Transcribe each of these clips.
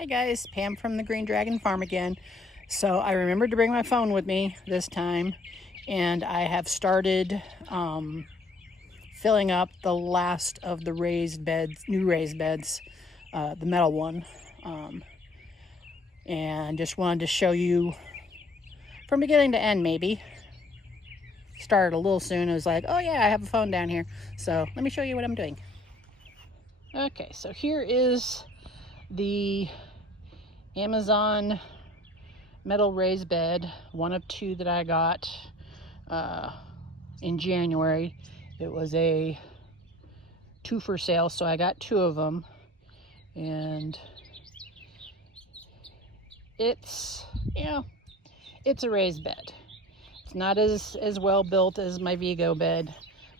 Hi guys, Pam from the Green Dragon Farm again. So I remembered to bring my phone with me this time, and I have started filling up the last of the raised beds, new raised beds, the metal one. And just wanted to show you from beginning to end maybe. Started a little soon. I was like, oh yeah, I have a phone down here. So let me show you what I'm doing. Okay, so here is the Amazon metal raised bed, one of two that I got in January. It was a 2 for sale, so I got 2 of them, and it's, it's a raised bed. It's not as well built as my Vigo bed,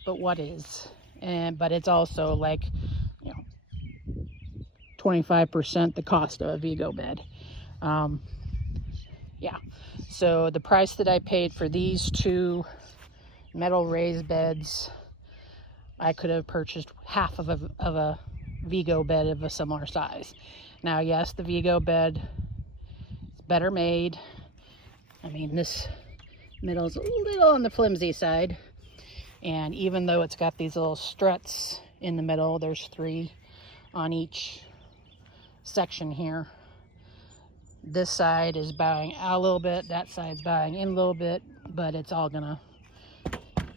but what is? But it's also like 25% the cost of a Vigo bed. Yeah, so the price that I paid for these 2 metal raised beds, I could have purchased half of a Vigo bed of a similar size. Now, yes, the Vigo bed is better made. I mean, this middle's a little on the flimsy side, and even though it's got these little struts in the middle, there's 3 on each section here. This side is bowing out a little bit, that side's bowing in a little bit, but it's all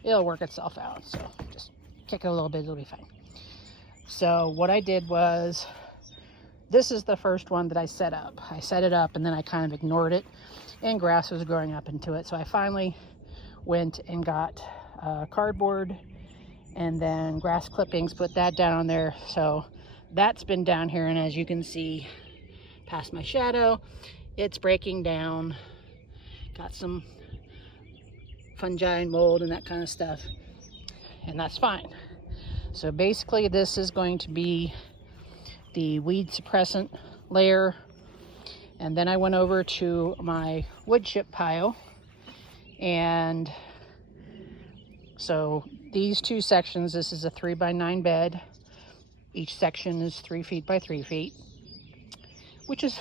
it'll work itself out. So just kick it a little bit, it'll be fine. So what I did was, this is the first one that I set up. I set it up and then I kind of ignored it, and grass was growing up into it. So I finally went and got cardboard and then grass clippings, put that down on there. So that's been down here, and as you can see past my shadow, it's breaking down. Got some fungi and mold and that kind of stuff, and that's fine. So basically this is going to be the weed suppressant layer, and then I went over to my wood chip pile, and so these 2 sections, this is a 3x9 bed. Each section is 3 feet by 3 feet, which is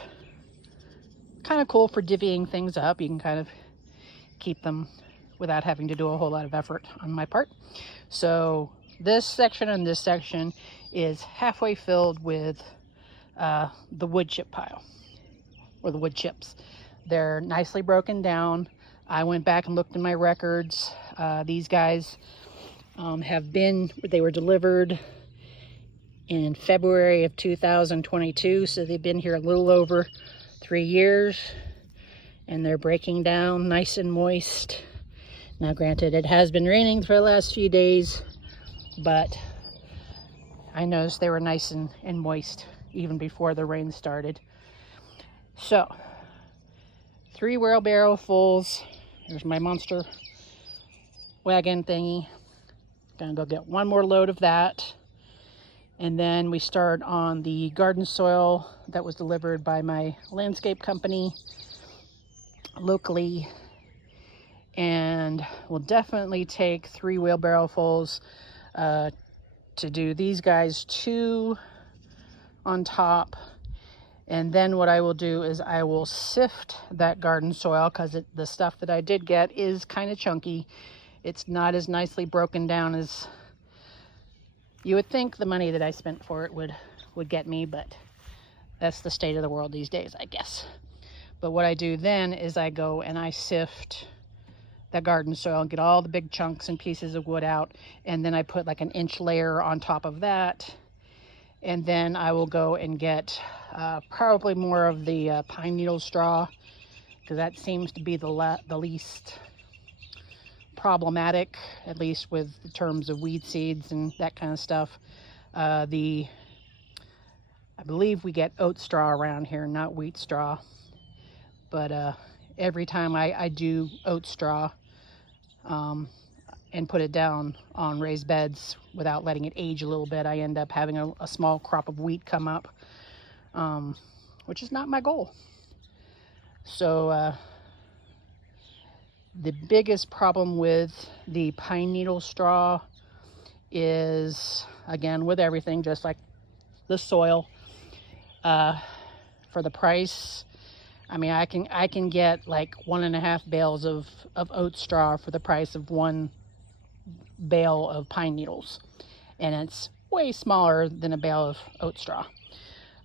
kind of cool for divvying things up. You can kind of keep them without having to do a whole lot of effort on my part. So this section and this section is halfway filled with the wood chip pile, or the wood chips. They're nicely broken down. I went back and looked in my records. These guys they were delivered in February of 2022, so they've been here a little over 3 years, and they're breaking down nice and moist. Now granted, it has been raining for the last few days, but I noticed they were nice and moist even before the rain started. So 3 wheelbarrow fulls. There's my monster wagon thingy. Gonna go get 1 more load of that, and then we start on the garden soil that was delivered by my landscape company locally, and we'll definitely take 3 wheelbarrow fulls to do these guys, 2 on top. And then what I will do is I will sift that garden soil, because the stuff that I did get is kind of chunky. It's not as nicely broken down as you would think the money that I spent for it would get me, but that's the state of the world these days, I guess. But what I do then is I go and I sift that garden soil and get all the big chunks and pieces of wood out, and then I put like an inch layer on top of that, and then I will go and get probably more of the pine needle straw, because that seems to be the least problematic, at least with the terms of weed seeds and that kind of stuff. I believe we get oat straw around here, not wheat straw, but every time I do oat straw and put it down on raised beds without letting it age a little bit, I end up having a small crop of wheat come up, which is not my goal. So the biggest problem with the pine needle straw is, again, with everything, just like the soil, for the price. I mean, I can get like 1.5 bales of oat straw for the price of 1 bale of pine needles, and it's way smaller than a bale of oat straw.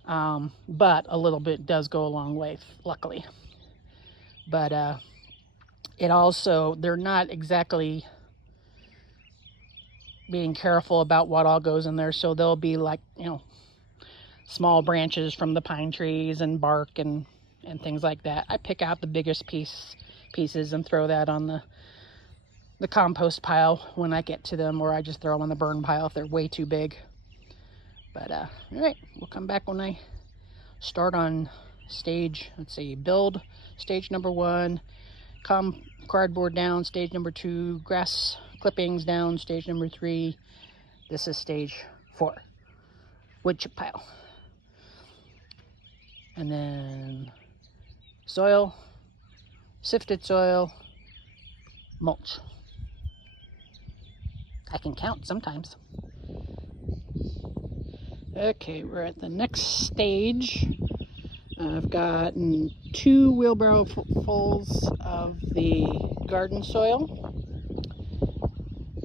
But a little bit does go a long way, luckily. But it also, they're not exactly being careful about what all goes in there, so there'll be like, you know, small branches from the pine trees and bark and things like that. I pick out the biggest pieces and throw that on the compost pile when I get to them, or I just throw them on the burn pile if they're way too big. But all right, we'll come back when I start on stage, let's see, build stage number 1, cardboard down stage number 2, grass clippings down stage number 3. This is stage 4, wood chip pile. And then soil, sifted soil, mulch. I can count sometimes. Okay, we're at the next stage. I've gotten 2 wheelbarrow fulls of the garden soil.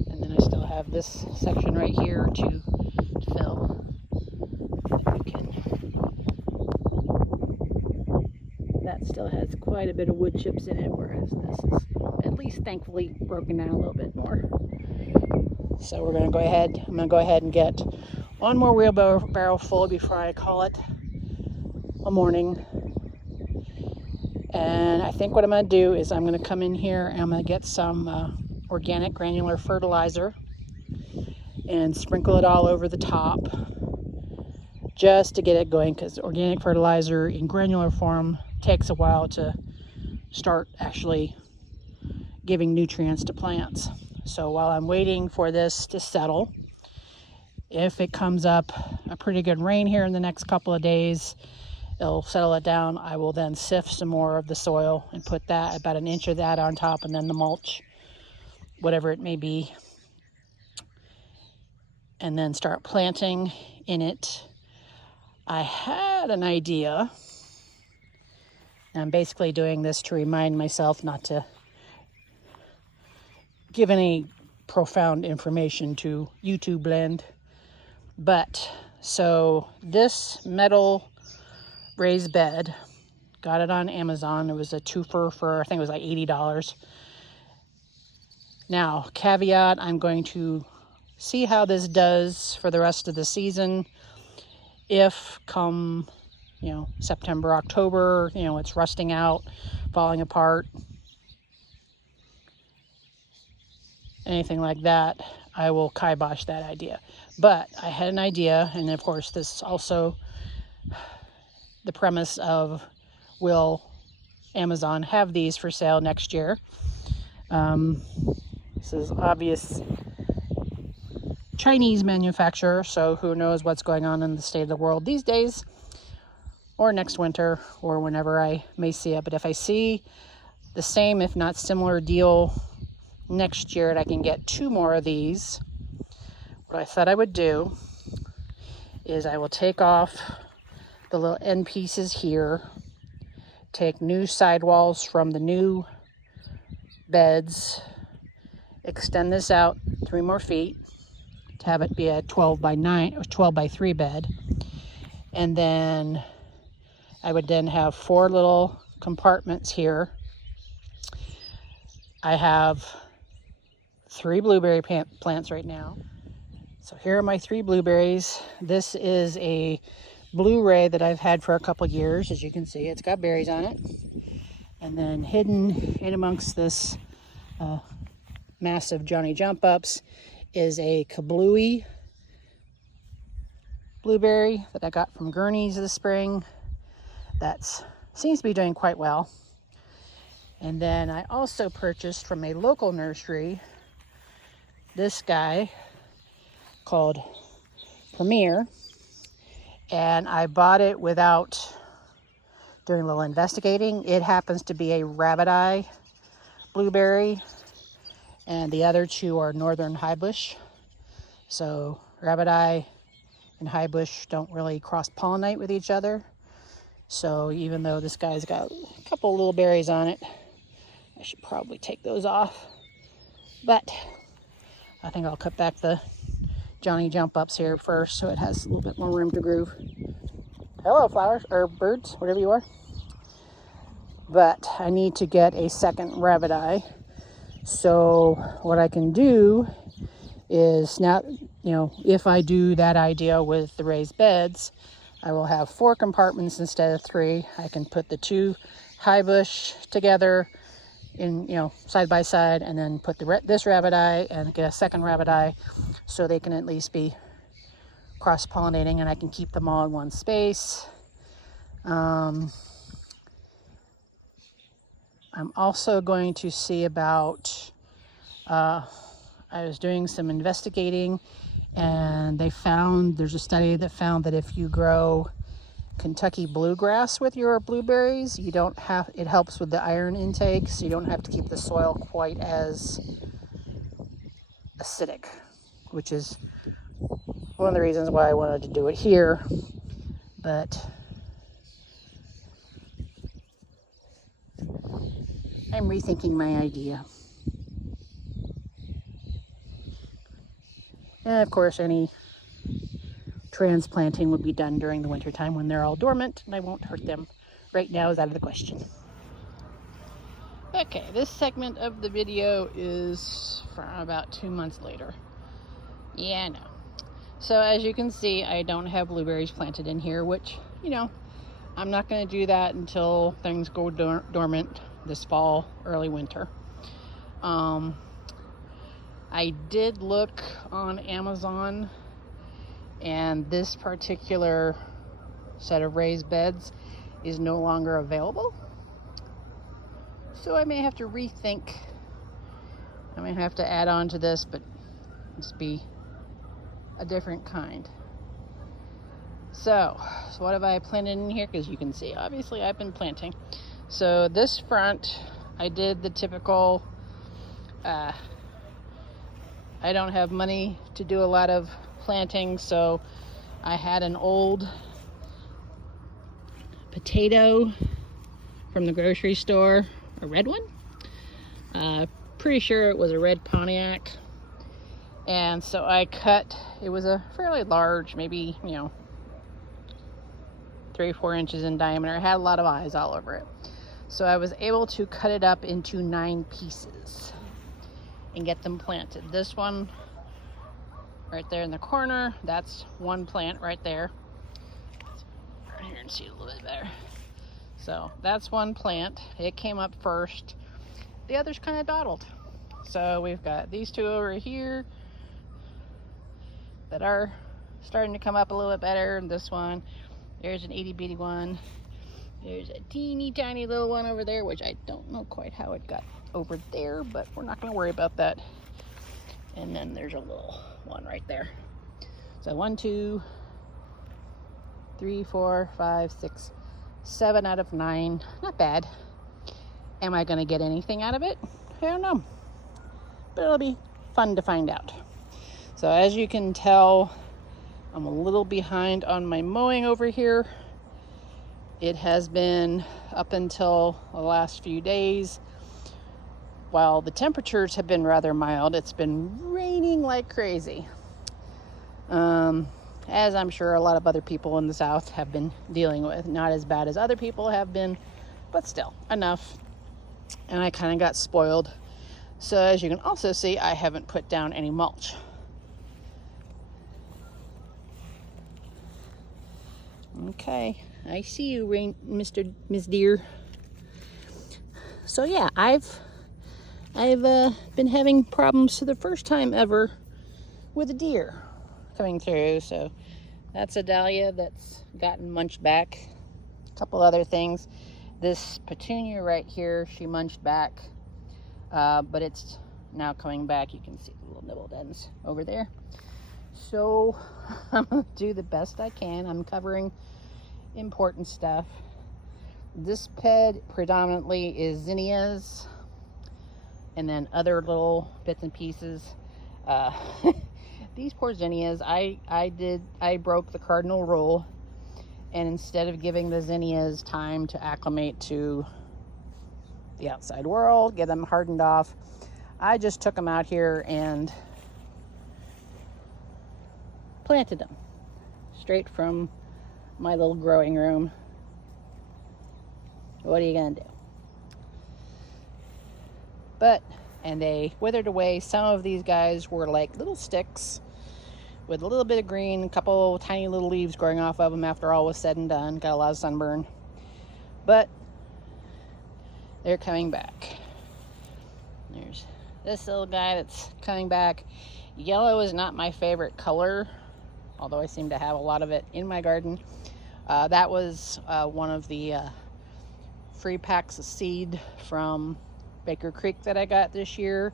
And then I still have this section right here to fill. That still has quite a bit of wood chips in it, whereas this is at least thankfully broken down a little bit more. So we're going to go ahead, I'm going to go ahead and get 1 more wheelbarrow full before I call it a morning. And I think what I'm going to do is I'm going to come in here and I'm going to get some organic granular fertilizer and sprinkle it all over the top just to get it going, because organic fertilizer in granular form takes a while to start actually giving nutrients to plants. So while I'm waiting for this to settle, if it comes up a pretty good rain here in the next couple of days, it'll settle it down. I will then sift some more of the soil and put that, about 1 inch of that on top, and then the mulch, whatever it may be, and then start planting in it. I had an idea. I'm basically doing this to remind myself not to give any profound information to YouTube land. But so this metal raised bed, got it on Amazon. It was a twofer for, I think it was like $80. Now, caveat, I'm going to see how this does for the rest of the season. If come, you know, September, October, you know, it's rusting out, falling apart, anything like that, I will kibosh that idea. But I had an idea, and of course this is also the premise of, will Amazon have these for sale next year? This is obvious Chinese manufacturer, so who knows what's going on in the state of the world these days, or next winter, or whenever I may see it. But if I see the same, if not similar deal next year, and I can get 2 more of these, what I thought I would do is I will take off the little end pieces here, take new sidewalls from the new beds, extend this out 3 more feet to have it be a 12 by 9 or 12 by 3 bed, and then I would then have 4 little compartments here. I have 3 blueberry plants right now. So here are my 3 blueberries. This is a Blu-ray that I've had for a couple years. As you can see, it's got berries on it. And then hidden in amongst this massive Johnny Jump Ups is a kablooey blueberry that I got from Gurney's this spring. That seems to be doing quite well. And then I also purchased from a local nursery this guy called Premier, and I bought it without doing a little investigating. It happens to be a rabbit eye blueberry, and the other 2 are northern highbush. So rabbit eye and highbush don't really cross-pollinate with each other. So even though this guy's got a couple little berries on it, I should probably take those off. But I think I'll cut back the Johnny jump ups here first so it has a little bit more room to groove. Hello, flowers, or birds, whatever you are. But I need to get a second rabbit eye. So what I can do is now, if I do that idea with the raised beds, I will have 4 compartments instead of 3. I can put the 2 high bush together in, side by side, and then put this rabbit eye and get a second rabbit eye, so they can at least be cross-pollinating, and I can keep them all in one space. I'm also going to see about, I was doing some investigating, and there's a study that found that if you grow Kentucky bluegrass with your blueberries, it helps with the iron intake, so you don't have to keep the soil quite as acidic, which is one of the reasons why I wanted to do it here. But I'm rethinking my idea. And of course, any transplanting would be done during the winter time when they're all dormant, and I won't hurt them. Right now is out of the question. Okay, this segment of the video is from about 2 months later. Yeah, I know. So as you can see, I don't have blueberries planted in here, which, I'm not going to do that until things go dormant this fall, early winter. I did look on Amazon, and this particular set of raised beds is no longer available. So I may have to rethink. I may have to add on to this, but just be a different kind. So what have I planted in here? Because you can see, obviously, I've been planting. So this front, I did the typical, I don't have money to do a lot of planting, so I had an old potato from the grocery store, a red one. Pretty sure it was a red Pontiac. And so I cut, it was a fairly large, maybe, 3 or 4 inches in diameter. It had a lot of eyes all over it. So I was able to cut it up into 9 pieces and get them planted. This one right there in the corner, that's one plant right there. Right here and see it a little bit better. So that's one plant. It came up first. The others kind of dawdled. So we've got these 2 over here that are starting to come up a little bit better. And this one, there's an itty bitty one. There's a teeny tiny little one over there, which I don't know quite how it got over there, but we're not going to worry about that. And then there's a little one right there. So 1, 2, 3, 4, 5, 6, 7 out of 9. Not bad. Am I going to get anything out of it? I don't know. But it'll be fun to find out. So as you can tell, I'm a little behind on my mowing over here. It has been up until the last few days. While the temperatures have been rather mild, it's been raining like crazy. As I'm sure a lot of other people in the South have been dealing with. Not as bad as other people have been, but still enough. And I kind of got spoiled. So as you can also see, I haven't put down any mulch. Okay, I see you, Miss Deer. So yeah, I've been having problems for the first time ever with a deer coming through. So that's a dahlia that's gotten munched back. A couple other things. This petunia right here, she munched back, but it's now coming back. You can see the little nibbled ends over there. So I'm gonna do the best I can. I'm covering important stuff. This bed predominantly is zinnias, and then other little bits and pieces. These poor zinnias, I broke the cardinal rule, And instead of giving the zinnias time to acclimate to the outside world, get them hardened off, I just took them out here and planted them straight from my little growing room. What are you gonna do? And they withered away. Some of these guys were like little sticks with a little bit of green, a couple tiny little leaves growing off of them after all was said and done. Got a lot of sunburn. But they're coming back. There's this little guy that's coming back. Yellow is not my favorite color, although I seem to have a lot of it in my garden. That was one of the free packs of seed from Baker Creek that I got this year.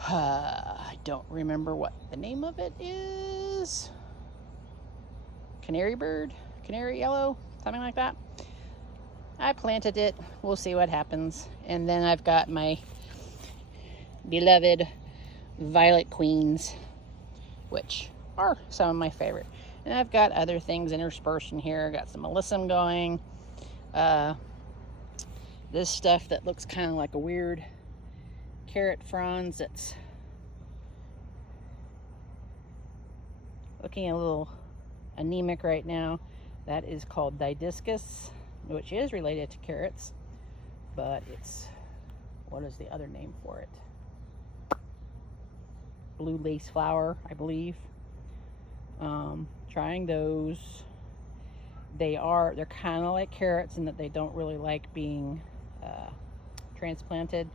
I don't remember what the name of it is. Canary bird? Canary yellow? Something like that. I planted it. We'll see what happens. And then I've got my beloved violet queens, which are some of my favorite. And I've got other things interspersed in here. Got some alyssum going. This stuff that looks kind of like a weird carrot fronds that's looking a little anemic right now. That is called didiscus, which is related to carrots, but it's, what is the other name for it? Blue lace flower, I believe. Trying those. They're kind of like carrots in that they don't really like being transplanted,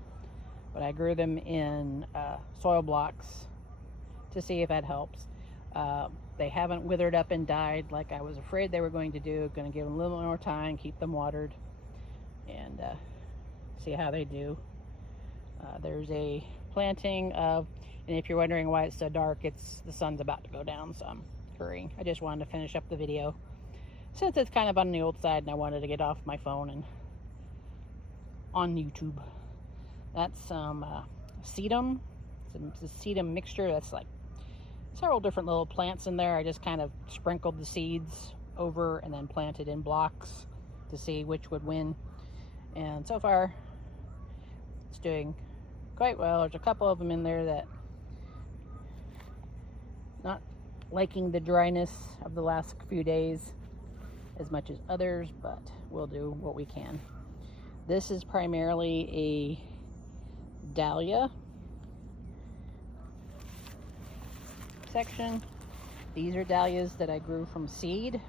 but I grew them in soil blocks to see if that helps. They haven't withered up and died like I was afraid they were going to do. Going to give them a little more time, keep them watered, and see how they do. There's a planting of, and if you're wondering why it's so dark, it's the sun's about to go down, so I'm hurrying. I just wanted to finish up the video since it's kind of on the old side and I wanted to get off my phone and on YouTube. That's some sedum. It's a sedum mixture. That's like several different little plants in there. I just kind of sprinkled the seeds over and then planted in blocks to see which would win. And so far, it's doing quite well. There's a couple of them in there that not liking the dryness of the last few days as much as others, but we'll do what we can. This is primarily a dahlia section. These are dahlias that I grew from seed.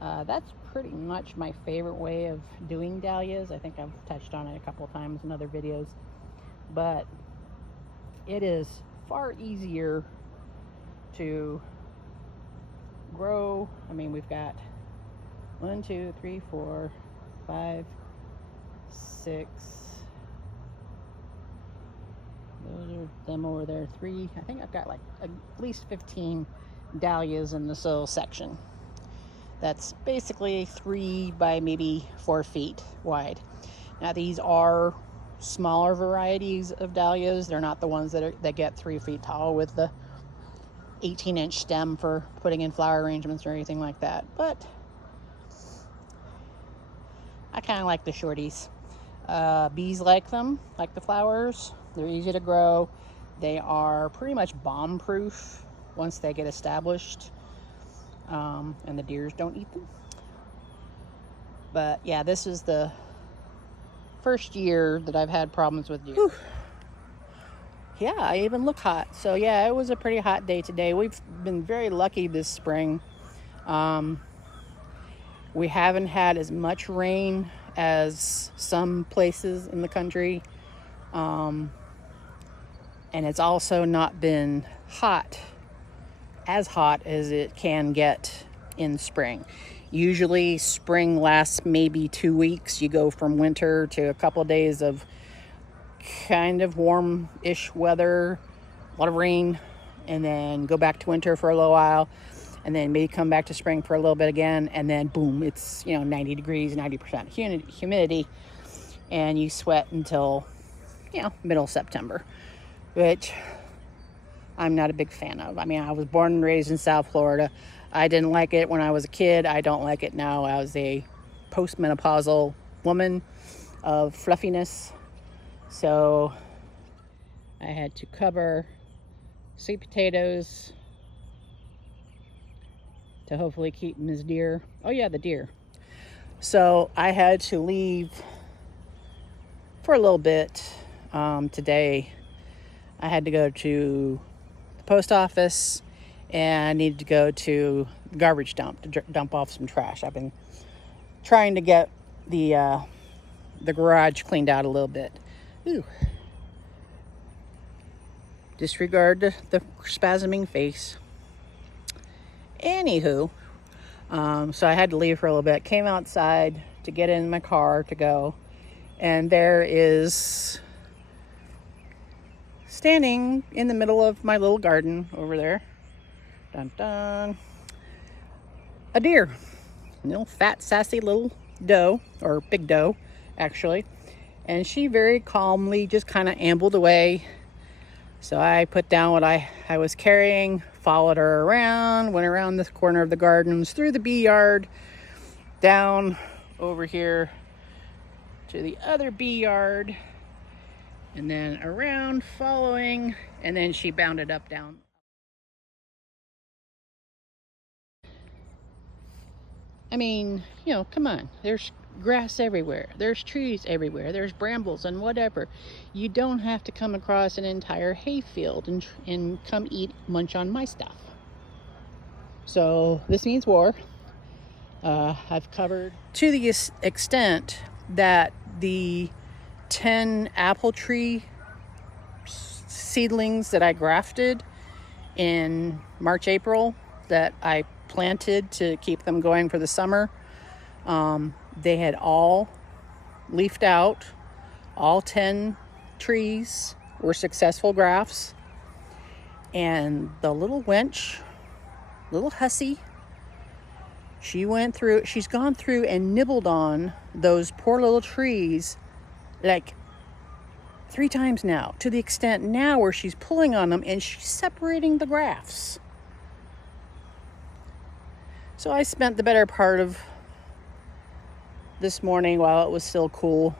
That's pretty much my favorite way of doing dahlias. I think I've touched on it a couple of times in other videos, but it is far easier to grow. I mean, we've got 1, 2, 3, 4, 5, 6. Those are them over there. 3. I think I've got like at least 15 dahlias in this little section. That's basically 3 by maybe 4 feet wide. Now these are smaller varieties of dahlias. They're not the ones that get 3 feet tall with the 18-inch stem for putting in flower arrangements or anything like that. But I kind of like the shorties. Bees like them, like the flowers. They're easy to grow. They are pretty much bomb-proof once they get established, and the deers don't eat them. But yeah, this is the first year that I've had problems with deer. Whew. Yeah, I even look hot. So yeah, it was a pretty hot day today. We've been very lucky this spring. We haven't had as much rain as some places in the country. And it's also not been as hot as it can get in spring. Usually spring lasts maybe 2 weeks. You go from winter to a couple of days of kind of warm-ish weather, a lot of rain, and then go back to winter for a little while, and then maybe come back to spring for a little bit again, and then boom, it's 90 degrees, 90% humidity, and you sweat until middle September, which I'm not a big fan of. I mean, I was born and raised in South Florida. I didn't like it when I was a kid. I don't like it now as a postmenopausal woman of fluffiness. So I had to cover sweet potatoes to hopefully keep them as deer. Oh yeah, the deer. So I had to leave for a little bit today. I had to go to the post office and I needed to go to the garbage dump to dump off some trash. I've been trying to get the garage cleaned out a little bit. Ooh. Disregard the spasming face. Anywho, so I had to leave for a little bit. Came outside to get in my car to go, and there is, standing in the middle of my little garden over there, dun dun, a deer. A little fat, sassy little doe, or big doe, actually. And she very calmly just kind of ambled away. So I put down what I was carrying, followed her around, went around this corner of the gardens, through the bee yard, down over here to the other bee yard, and then around, following, and then she bounded up down. I mean, you know, come on. There's grass everywhere. There's trees everywhere. There's brambles and whatever. You don't have to come across an entire hayfield and come munch on my stuff. So this means war. I've covered to the extent that the 10 apple tree seedlings that I grafted in March, April, that I planted to keep them going for the summer, they had all leafed out. All 10 trees were successful grafts, and the little wench, little Hussy, she's gone through and nibbled on those poor little trees like 3 times now, to the extent now where she's pulling on them and she's separating the grafts. So I spent the better part of this morning, while it was still cool,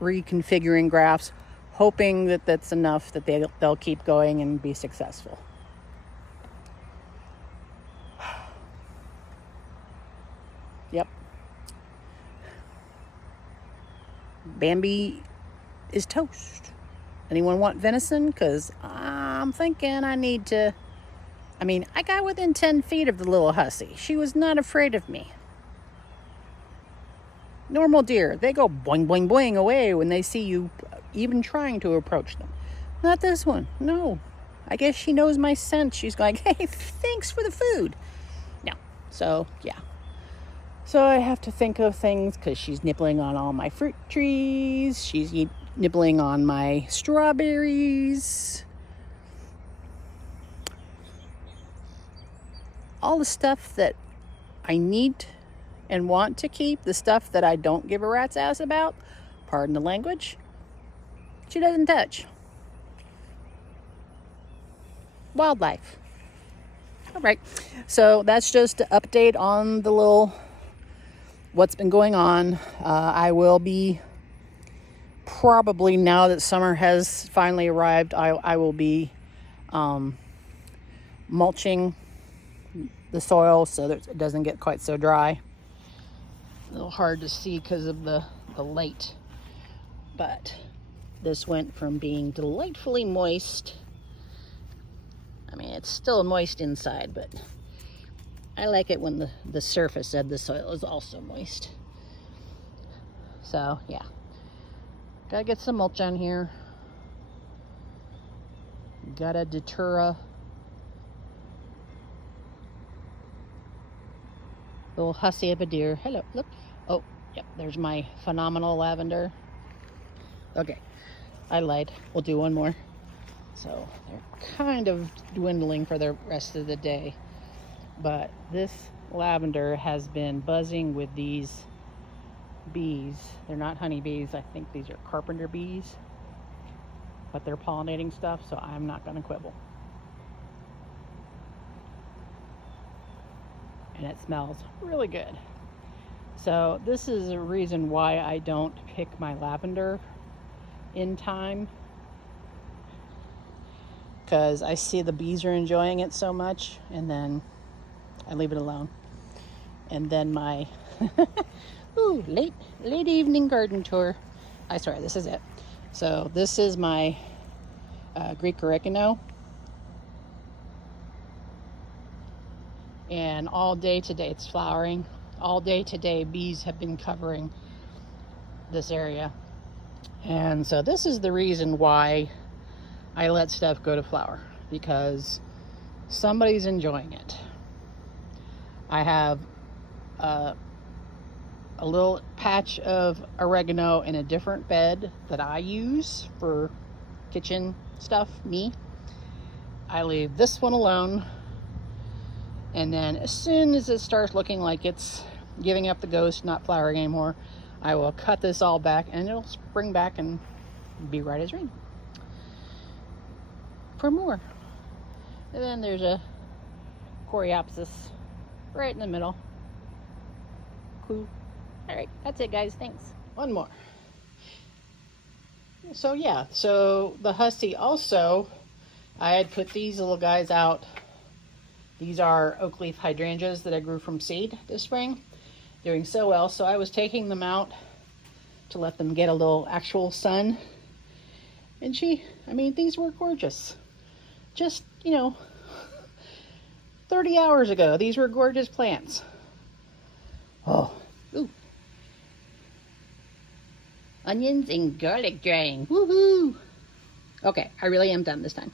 reconfiguring grafts, hoping that that's enough that they'll keep going and be successful. Yep. Bambi is toast. Anyone want venison? Because I'm thinking I need to... I got within 10 feet of the little Hussy. She was not afraid of me. Normal deer, they go boing, boing, boing away when they see you even trying to approach them. Not this one. No. I guess she knows my scent. She's going, hey, thanks for the food. No. So, yeah. So I have to think of things, because she's nibbling on all my fruit trees. She's nibbling on my strawberries. All the stuff that I need and want to keep, the stuff that I don't give a rat's ass about, pardon the language, she doesn't touch. Wildlife. All right. So that's just an update on the little, what's been going on. I will be, probably now that summer has finally arrived, I will be mulching the soil so that it doesn't get quite so dry. A little hard to see because of the light, but this went from being delightfully moist. It's still moist inside, but I like it when the surface of the soil is also moist. So yeah, gotta get some mulch on here. Gotta deter little Hussy of a deer. Hello, look. Oh, yep, there's my phenomenal lavender. Okay, I lied. We'll do one more. So they're kind of dwindling for the rest of the day. But this lavender has been buzzing with these bees. They're not honeybees. I think these are carpenter bees. But they're pollinating stuff, so I'm not going to quibble. and it smells really good. So this is a reason why I don't pick my lavender in time, because I see the bees are enjoying it so much, and then I leave it alone. And then my ooh, late evening garden tour. Sorry, this is it. So this is my Greek oregano, and all day today it's flowering. All day today bees have been covering this area, and so this is the reason why I let stuff go to flower, because somebody's enjoying it. I have a little patch of oregano in a different bed that I use for kitchen stuff, me. I leave this one alone, and then as soon as it starts looking like it's giving up the ghost, not flowering anymore, I will cut this all back and it'll spring back and be right as rain for more. And then there's a coreopsis right in the middle. Cool. All right, that's it, guys. Thanks. One more. So yeah, so the Hussy also, I had put these little guys out. These are oak leaf hydrangeas that I grew from seed this spring, doing so well. So I was taking them out to let them get a little actual sun. And these were gorgeous. Just, 30 hours ago, these were gorgeous plants. Oh, ooh. Onions and garlic drying. Woohoo! Okay, I really am done this time.